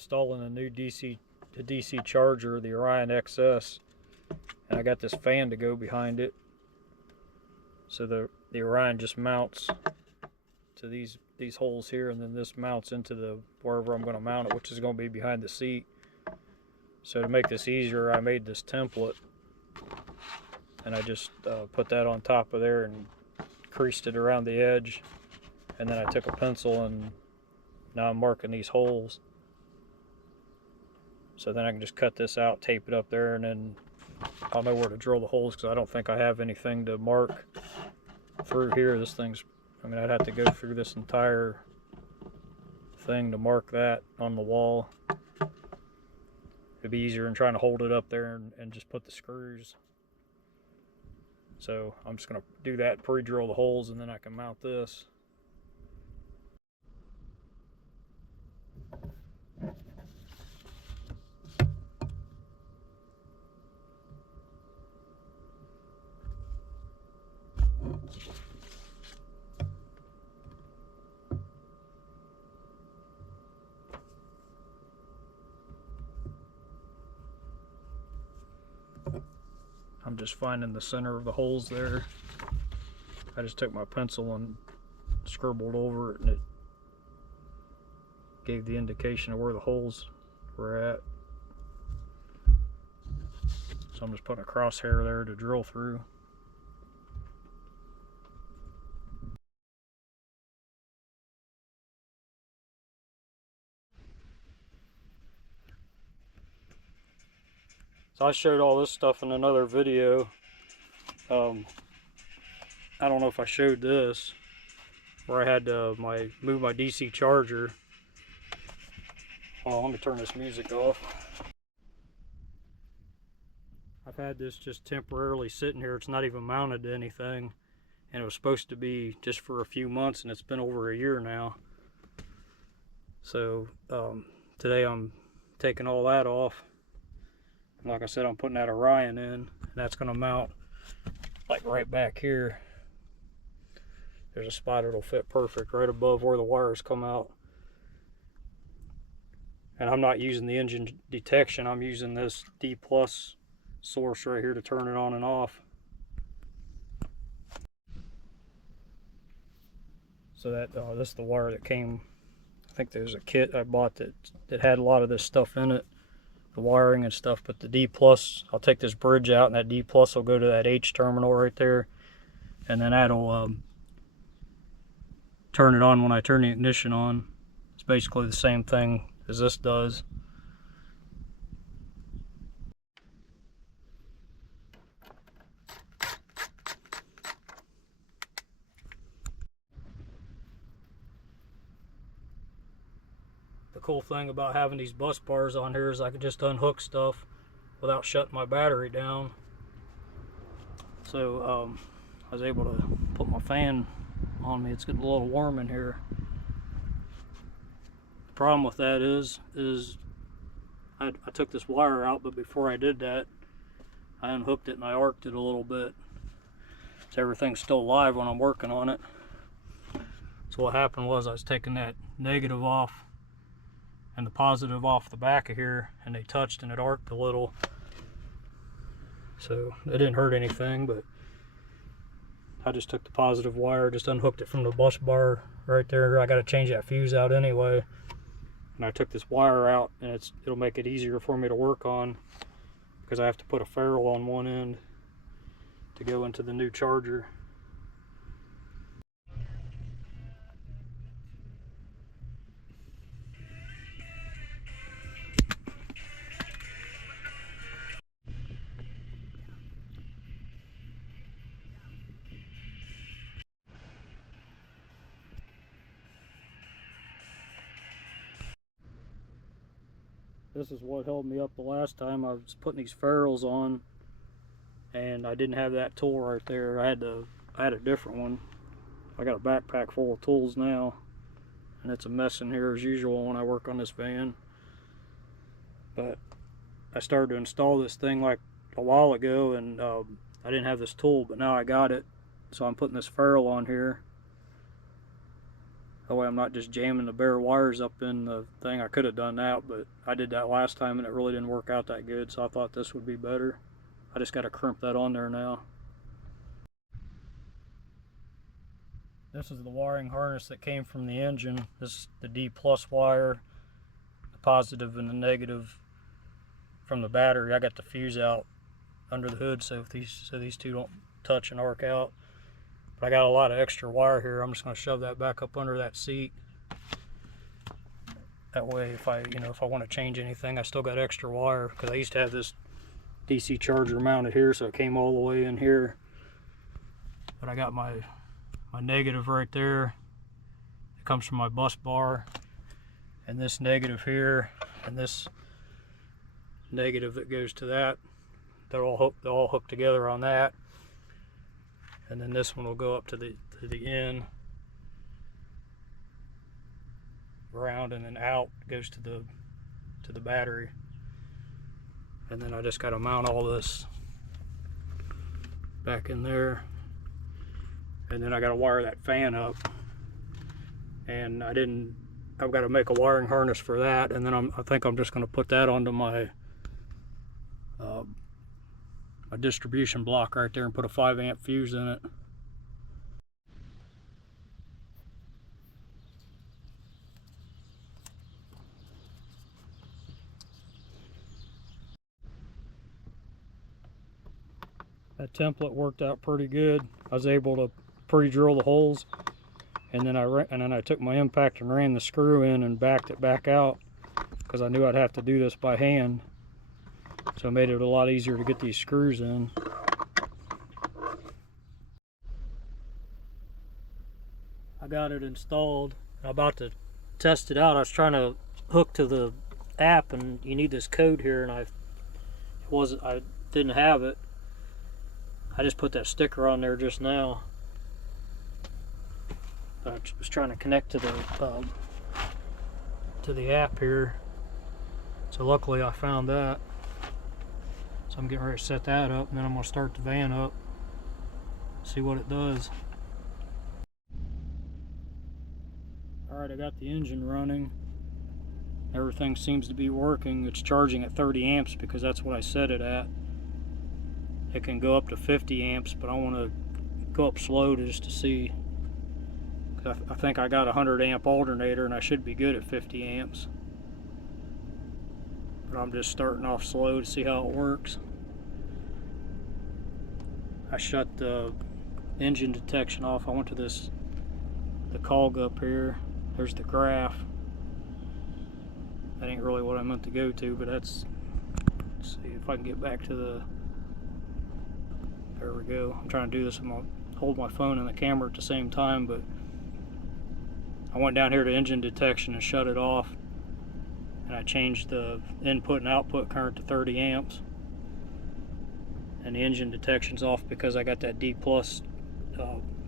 installing a new DC charger, the Orion XS, and I got this fan to go behind it. So the Orion just mounts to these holes here, and then this mounts into the wherever I'm going to mount it, which is going to be behind the seat. So to make this easier, I made this template, and I just put that on top of there and creased it around the edge, and then I took a pencil and now I'm marking these holes. So then I can just cut this out, tape it up there, and then I'll know where to drill the holes, because I don't think I have anything to mark through here. This thing's, I mean, I'd have to go through this entire thing to mark that on the wall. It'd be easier than trying to hold it up there and just put the screws. So I'm just going to do that, pre-drill the holes, and then I can mount this. I'm just finding the center of the holes there. I just took my pencil and scribbled over it, and it gave the indication of where the holes were at. So I'm just putting a crosshair there to drill through. So I showed all this stuff in another video. I don't know if I showed this, where I had to move my DC charger. Oh, let me turn this music off. I've had this just temporarily sitting here. It's not even mounted to anything, and it was supposed to be just for a few months, and it's been over a year now. So today I'm taking all that off. Like I said, I'm putting that Orion in, and that's going to mount like right back here. There's a spot that'll fit perfect right above where the wires come out. And I'm not using the engine detection. I'm using this D+ source right here to turn it on and off. So that this is the wire that came. I think there's a kit I bought that had a lot of this stuff in it, the wiring and stuff. But the D+, I'll take this bridge out, and that D+ will go to that H terminal right there, and then that'll turn it on when I turn the ignition on. It's basically the same thing as this does. The cool thing about having these bus bars on here is I can just unhook stuff without shutting my battery down. So I was able to put my fan on me. It's getting a little warm in here. The problem with that is I took this wire out, but before I did that, I unhooked it and I arced it a little bit. So everything's still live when I'm working on it. So what happened was I was taking that negative off and the positive off the back of here, and they touched and it arced a little. So it didn't hurt anything, but I just took the positive wire, just unhooked it from the bus bar right there. I got to change that fuse out anyway. And I took this wire out, and it'll make it easier for me to work on, because I have to put a ferrule on one end to go into the new charger. This is what held me up the last time. I was putting these ferrules on, and I didn't have that tool right there. I had a different one. I got a backpack full of tools now, and it's a mess in here as usual when I work on this van. But I started to install this thing like a while ago, and I didn't have this tool, but now I got it. So I'm putting this ferrule on here. That way I'm not just jamming the bare wires up in the thing. I could have done that, but I did that last time and it really didn't work out that good, so I thought this would be better. I just got to crimp that on there now. This is the wiring harness that came from the engine. This is the D+ wire, the positive and the negative from the battery. I got the fuse out under the hood so these two don't touch and arc out. But I got a lot of extra wire here. I'm just going to shove that back up under that seat. That way, if I want to change anything, I still got extra wire, because I used to have this DC charger mounted here, so it came all the way in here. But I got my negative right there. It comes from my bus bar, and this negative here, and this negative that goes to that. They're all hooked together on that. And then this one will go up to the end, ground, and then out goes to the battery. And then I just got to mount all this back in there. And then I got to wire that fan up. And I've got to make a wiring harness for that. And then I think I'm just going to put that onto my a distribution block right there and put a 5-amp fuse in it. That template worked out pretty good. I was able to pre-drill the holes, and then I took my impact and ran the screw in and backed it back out, because I knew I'd have to do this by hand. So it made it a lot easier to get these screws in. I got it installed. I'm about to test it out. I was trying to hook to the app, and you need this code here, and I didn't have it. I just put that sticker on there just now. I was trying to connect to the app here. So luckily I found that. So I'm getting ready to set that up, and then I'm going to start the van up, see what it does. Alright, I got the engine running. Everything seems to be working. It's charging at 30 amps because that's what I set it at. It can go up to 50 amps, but I want to go up slow just to see. I think I got a 100 amp alternator and I should be good at 50 amps. But I'm just starting off slow to see how it works. I shut the engine detection off. I went to the cog up here. There's the graph. That ain't really what I meant to go to, but let's see if I can get back to the, there we go. I'm trying to do this, I'm gonna hold my phone and the camera at the same time, but I went down here to engine detection and shut it off, and I changed the input and output current to 30 amps, and the engine detection's off because I got that D+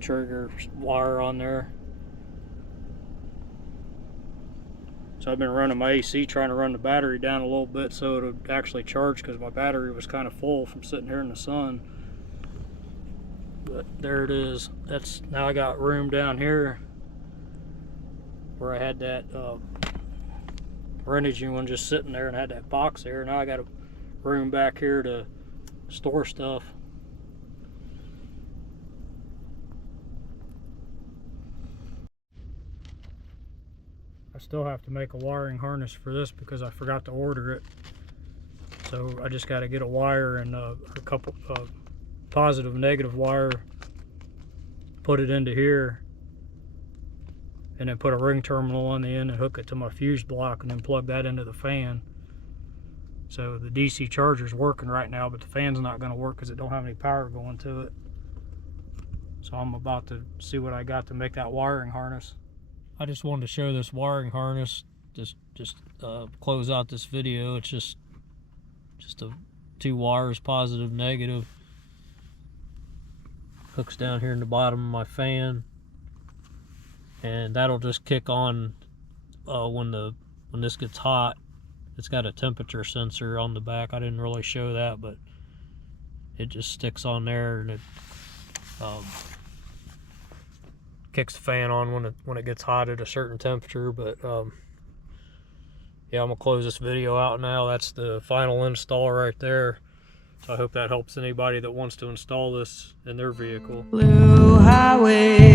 trigger wire on there. So I've been running my AC, trying to run the battery down a little bit so it'll actually charge, because my battery was kind of full from sitting here in the sun. But there it is. That's, now I got room down here where I had that Renogy one just sitting there and had that box there. Now I got a room back here to store stuff. I still have to make a wiring harness for this because I forgot to order it. So I just got to get a wire and a couple positive and negative wire, put it into here, and then put a ring terminal on the end and hook it to my fuse block, and then plug that into the fan. So the DC charger's working right now, but the fan's not going to work because it don't have any power going to it. So I'm about to see what I got to make that wiring harness. I just wanted to show this wiring harness, just close out this video. It's just two wires, positive, negative. Hooks down here in the bottom of my fan, and that'll just kick on when this gets hot. It's got a temperature sensor on the back. I didn't really show that, but it just sticks on there, and it kicks the fan on when it gets hot at a certain temperature. But yeah, I'm gonna close this video out now. That's the final install right there. So I hope that helps anybody that wants to install this in their vehicle. Blue Highway.